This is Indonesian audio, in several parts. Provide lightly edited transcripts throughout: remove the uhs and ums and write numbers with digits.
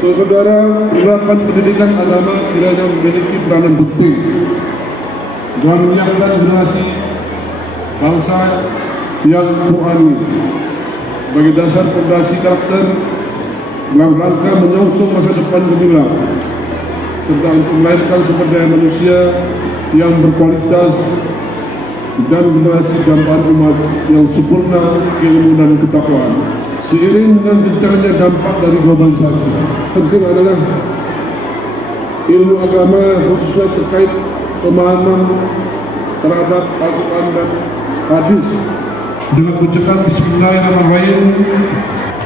Saudara, penerapan pendidikan agama kiranya memiliki peranan penting dalam menyiapkan generasi bangsa yang Qurani sebagai dasar fondasi karakter dalam rangka menyongsong masa depan gemilang serta untuk melahirkan sumber daya manusia yang berkualitas dan generasi dambaan umat yang sempurna ilmu dan ketakwaan. Seiring dengan gencarnya dampak dari globalisasi, penting adalah ilmu agama khususnya terkait pemahaman terhadap Al-Quran dan hadis. Dengan ucapan Bismillahirrahmanirrahim,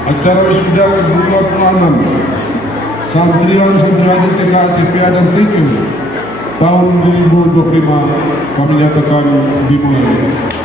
acara wisuda ke-26 santriwan santriwati TK, TPA dan TQ tahun 2025 kami nyatakan dimulai.